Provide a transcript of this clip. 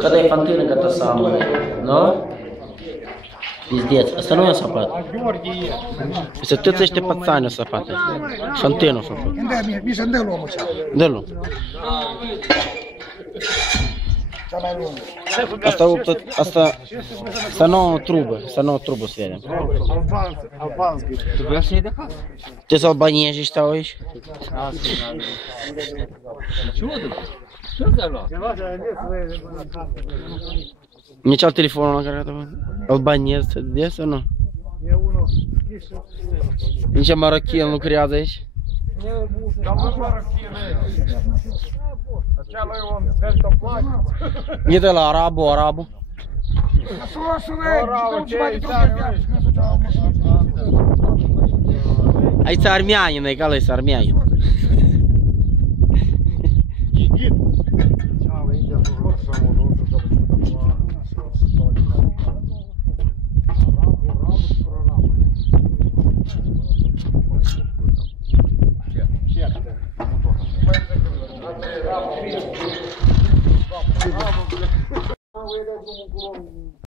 Когда инфантильно, это самое. Но? Пиздец. Останови сапат. Если ты цеște пацаны сапаты. Шантину сапат. Mi se dă omul ăsta. Dă-l. Cea mai lungă. Asta nouă trubă. Asta nouă trubă să vedem. Albanski. Trebuia să iei de acasă. Te să albanezi stau aici? Ce mă duc? Ce ți-ai luat? Nici al telefonul la care albanez de sau nu? E unul. Nici marochin lucrează aici? Dar nu marochin. Acela e un deltoplac. E de la arabul. Aici armeanин, egal e armeanin.